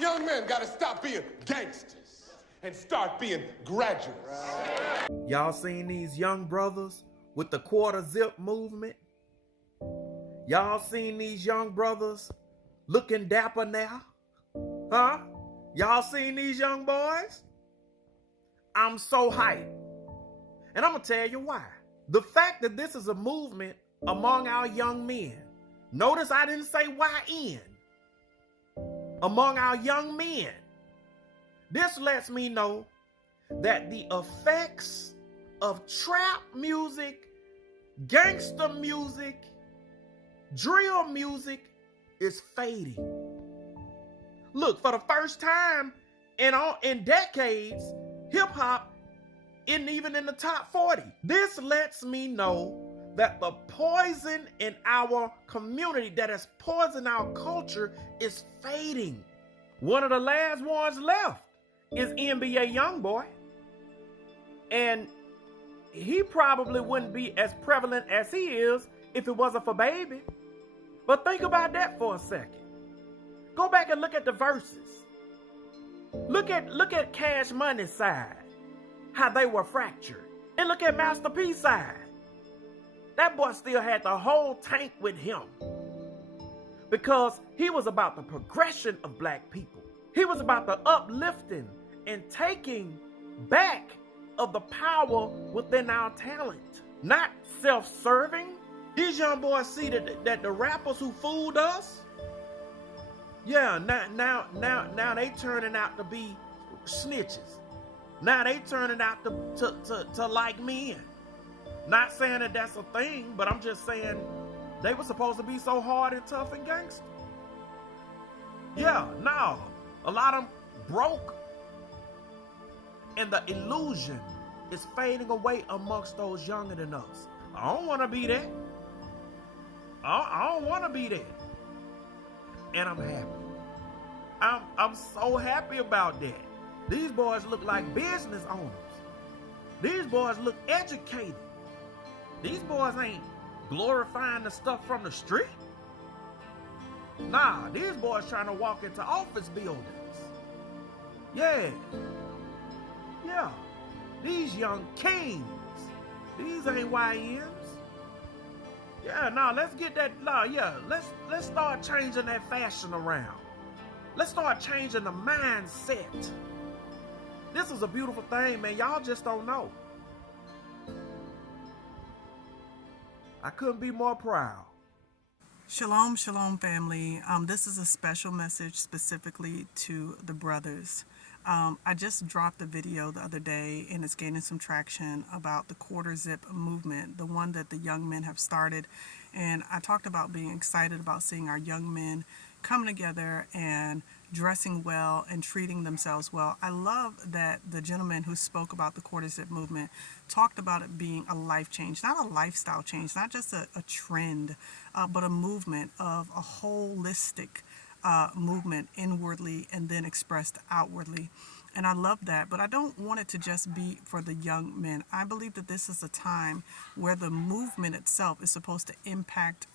Young men gotta stop being gangsters and start being graduates. Y'all seen these young brothers with the quarter zip movement? Y'all seen these young brothers looking dapper now? Huh? Y'all seen these young boys? I'm so hyped. And I'm gonna tell you why. The fact that this is a movement among our young men. Notice I didn't say YN. Among our young men. This lets me know that the effects of trap music, gangster music, drill music is fading. Look, for the first time in decades, hip-hop isn't even in the top 40. This lets me know that the poison in our community that has poisoned our culture is fading. One of the last ones left is NBA Youngboy. And he probably wouldn't be as prevalent as he is if it wasn't for Baby. But think about that for a second. Go back and look at the verses. Look at Cash Money's side, how they were fractured. And look at Master P's side. That boy still had the whole tank with him because he was about the progression of black people. He was about the uplifting and taking back of the power within our talent, not self-serving. These young boys see that the rappers who fooled us, yeah, now they turning out to be snitches. Now they turning out to like men. Not saying that that's a thing, but I'm just saying they were supposed to be so hard and tough and gangster. Yeah, no, a lot of them broke. And the illusion is fading away amongst those younger than us. I don't want to be that. I don't want to be that. And I'm happy. I'm so happy about that. These boys look like business owners. These boys look educated. These boys ain't glorifying the stuff from the street. Nah, these boys trying to walk into office buildings. Yeah. Yeah. These young kings. These ain't YNs. Yeah, no, let's get that, let's start changing that fashion around. Let's start changing the mindset. This is a beautiful thing, man. Y'all just don't know. I couldn't be more proud. Shalom, shalom, family. This is a special message specifically to the brothers. I just dropped a video the other day and it's gaining some traction about the quarter zip movement, the one that the young men have started. And I talked about being excited about seeing our young men coming together and dressing well and treating themselves well. I love that the gentleman who spoke about the quarter zip movement talked about it being a life change, not a lifestyle change, not just a trend, but a movement of a holistic movement inwardly and then expressed outwardly. And I love that, but I don't want it to just be for the young men. I believe that this is a time where the movement itself is supposed to impact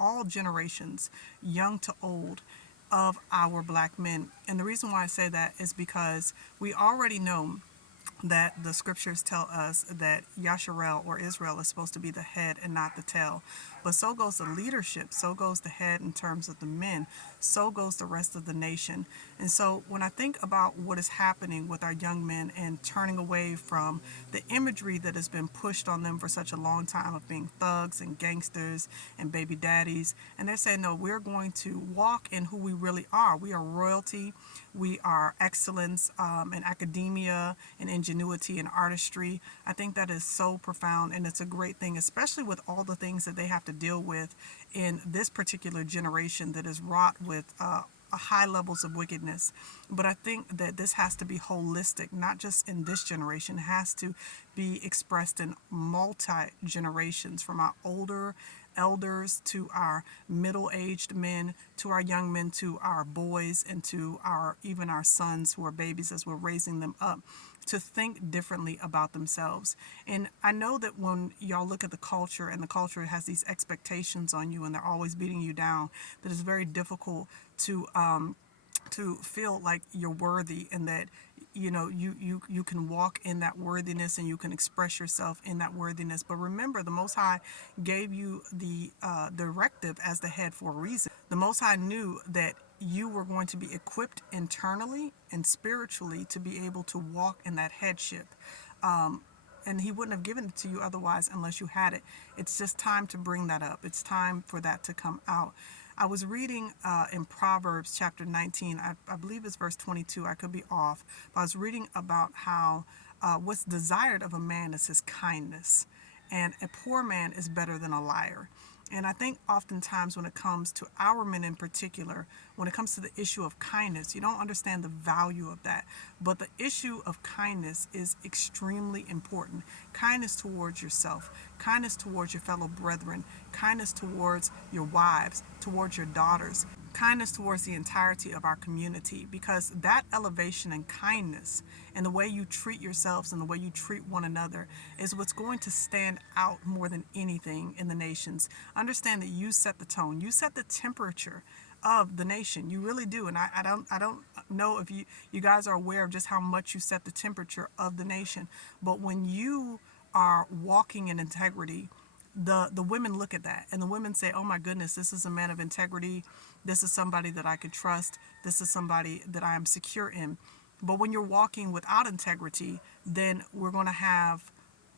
all generations, young to old, of our black men. And the reason why I say that is because we already know that the scriptures tell us that Yasharel or Israel is supposed to be the head and not the tail. But so goes the leadership, so goes the head in terms of the men, so goes the rest of the nation. And so when I think about what is happening with our young men and turning away from the imagery that has been pushed on them for such a long time of being thugs and gangsters and baby daddies, and they're saying, no, we're going to walk in who we really are. We are royalty. We are excellence in academia and ingenuity and artistry. I think that is so profound, and it's a great thing, especially with all the things that they have to deal with in this particular generation that is wrought with high levels of wickedness. But I think that this has to be holistic, not just in this generation. It has to be expressed in multi-generations, from our older elders to our middle-aged men, to our young men, to our boys, and to even our sons who are babies as we're raising them up, to think differently about themselves. And I know that when y'all look at the culture, and the culture has these expectations on you and they're always beating you down, that it's very difficult to to feel like you're worthy, and that you can walk in that worthiness, and you can express yourself in that worthiness. But remember, the Most High gave you the directive as the head for a reason. The Most High knew that you were going to be equipped internally and spiritually to be able to walk in that headship. And he wouldn't have given it to you otherwise unless you had it. It's just time to bring that up. It's time for that to come out. I was reading in Proverbs chapter 19, I believe it's verse 22, I could be off, but I was reading about how what's desired of a man is his kindness, and a poor man is better than a liar. And I think oftentimes when it comes to our men in particular, when it comes to the issue of kindness, you don't understand the value of that. But the issue of kindness is extremely important. Kindness towards yourself, kindness towards your fellow brethren, kindness towards your wives, towards your daughters, kindness towards the entirety of our community, because that elevation and kindness and the way you treat yourselves and the way you treat one another is what's going to stand out more than anything in the nations. Understand that you set the tone, you set the temperature of the nation. You really do. And I don't know if you guys are aware of just how much you set the temperature of the nation. But when you are walking in integrity, the women look at that, and the women say, oh my goodness, this is a man of integrity. This is somebody that I could trust. This is somebody that I am secure in. But when you're walking without integrity, then we're going to have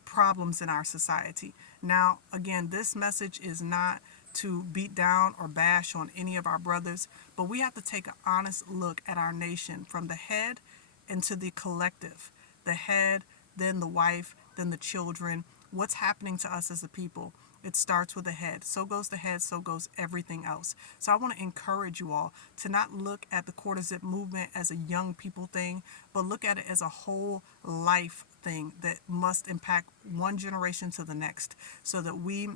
problems in our society. Now, again, this message is not to beat down or bash on any of our brothers, but we have to take an honest look at our nation from the head into the collective. The head, then the wife, then the children. What's happening to us as a people? It starts with the head. So goes the head, so goes everything else. So I want to encourage you all to not look at the quarterzip movement as a young people thing, but look at it as a whole life thing that must impact one generation to the next, so that we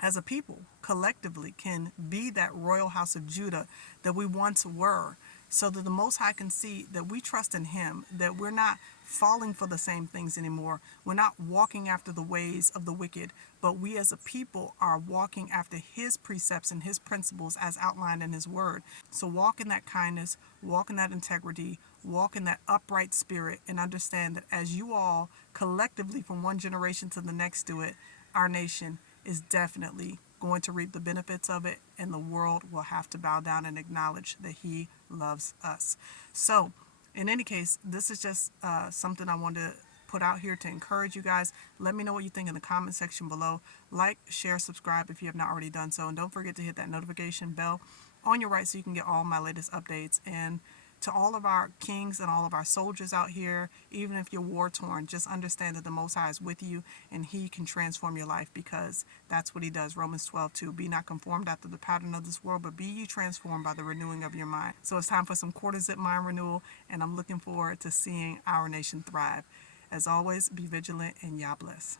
as a people collectively can be that royal house of Judah that we once were, so that the Most High can see that we trust in him, that we're not falling for the same things anymore. We're not walking after the ways of the wicked, but we as a people are walking after his precepts and his principles as outlined in his word. So walk in that kindness, walk in that integrity, walk in that upright spirit, and understand that as you all collectively from one generation to the next do it, our nation is definitely going to reap the benefits of it, and the world will have to bow down and acknowledge that he loves us. So in any case, this is just something I wanted to put out here to encourage you guys. Let me know what you think in the comment section below. Like, share, subscribe if you have not already done so, and don't forget to hit that notification bell on your right so you can get all my latest updates. And to all of our kings and all of our soldiers out here, even if you're war-torn, just understand that the Most High is with you, and he can transform your life, because that's what he does. Romans 12:2, be not conformed after the pattern of this world, but be ye transformed by the renewing of your mind. So it's time for some quarterzip mind renewal, and I'm looking forward to seeing our nation thrive. As always, be vigilant, and Yah bless.